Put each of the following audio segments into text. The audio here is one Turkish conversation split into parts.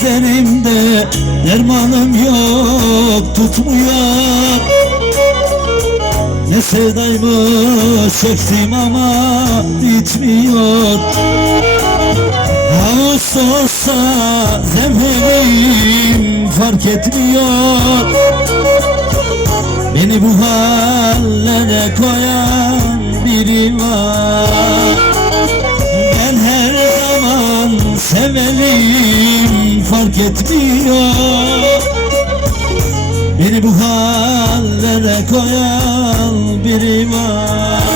Dizlerimde dermanım yok tutmuyor. Ne sevdaymış çektim ama bitmiyor. Ağustos'ta zemherim fark etmiyor. Beni bu hallere koyan biri var severim fark etmiyor Beni bu hallere koyan biri var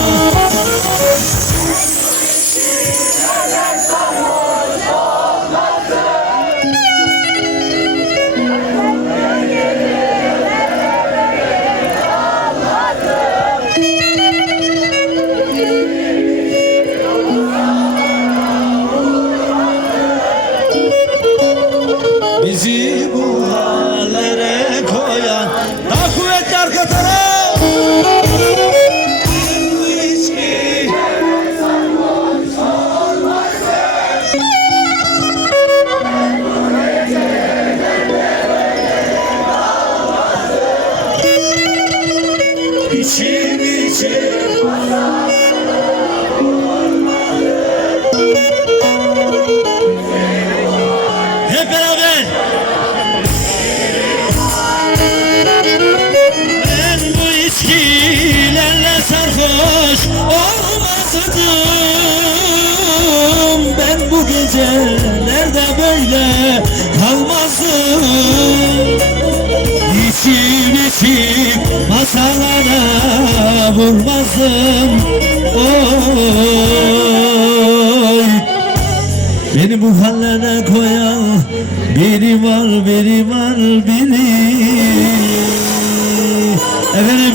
Bizi bu hallere koyan Daha kuvvetli arka taraf. İçim içim gecelerde böyle kalmazdım İçim içim masalara vurmazdım Oy Beni bu hallere koyan biri var, biri var, biri. Efendim,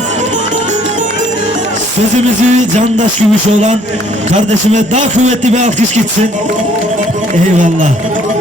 sözümüzü candaş gümüş olan kardeşime daha kuvvetli bir alkış gitsin. Eyvallah.